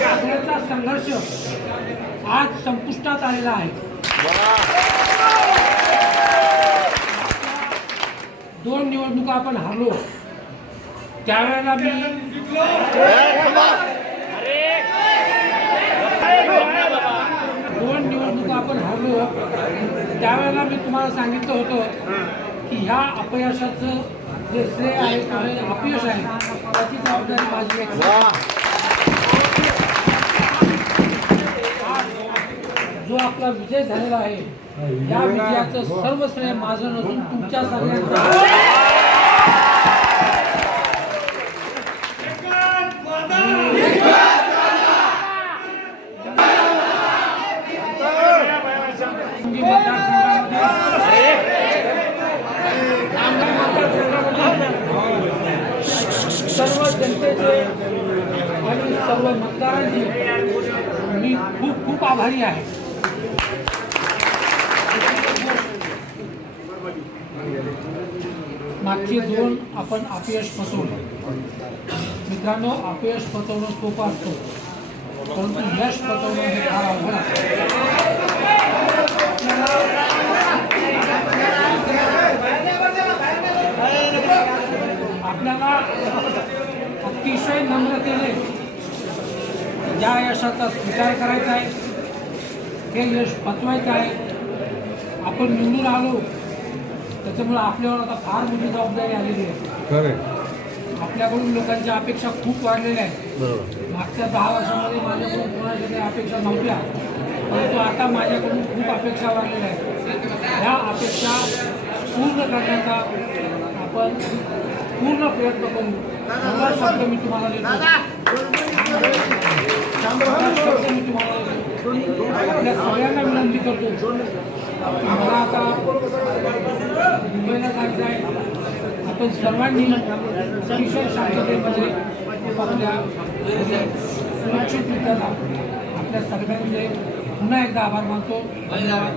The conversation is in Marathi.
आपल्याचा संघर्ष आज संपुष्टात आलेला आहे। 2 निवडणुका आपण हारलो, त्यावेळेला मी 2 निवडणुका आपण हारलो, त्यावेळेला मी तुम्हाला सांगितलं होतं की ह्या अपयशाचं जे श्रेय आहे किंवा अपयश आहे त्याची जबाबदारी माझी आहे। जो आपला विजय झालेला आहे या विजयाचं सर्व श्रेय माझं नसून तुमच्या सगळ्यांचं। सर्व जनतेचे आणि सर्व मतदारांचे मी खूप खूप आभारी आहे। मागचे 2 आपण अपयश पचवलं। मित्रांनो, अपयश पचवणं सोपं असतं, परंतु यश पचवणं हे फार अवघड असतं। आपल्याला अतिशय नम्रतेने या यशाचा स्वीकार करायचा आहे, हे यश पचवायचं आहे। आपण निवडून आलो त्याच्यामुळे आपल्यावर आता फार मोठी जबाबदारी आलेली आहे। आपल्याकडून लोकांच्या अपेक्षा खूप वाढलेल्या आहेत। मागच्या 10 वर्षामध्ये माझ्याकडून कोणाच्या काही अपेक्षा नव्हत्या, परंतु आता माझ्याकडून खूप अपेक्षा वाढलेल्या आहेत। ह्या अपेक्षा पूर्ण करण्याचा आपण पूर्ण प्रयत्न करू। मला शब्द मी तुम्हाला देतो, आपल्या सगळ्यांना विनंती करतो। मला आता मुंबईला जायचं आहे, आपण सर्वांनी अतिशय शांततेमध्ये आपल्या सुरक्षितरित्या आपल्या सगळ्यांचे पुन्हा एकदा आभार मानतो। धन्यवाद।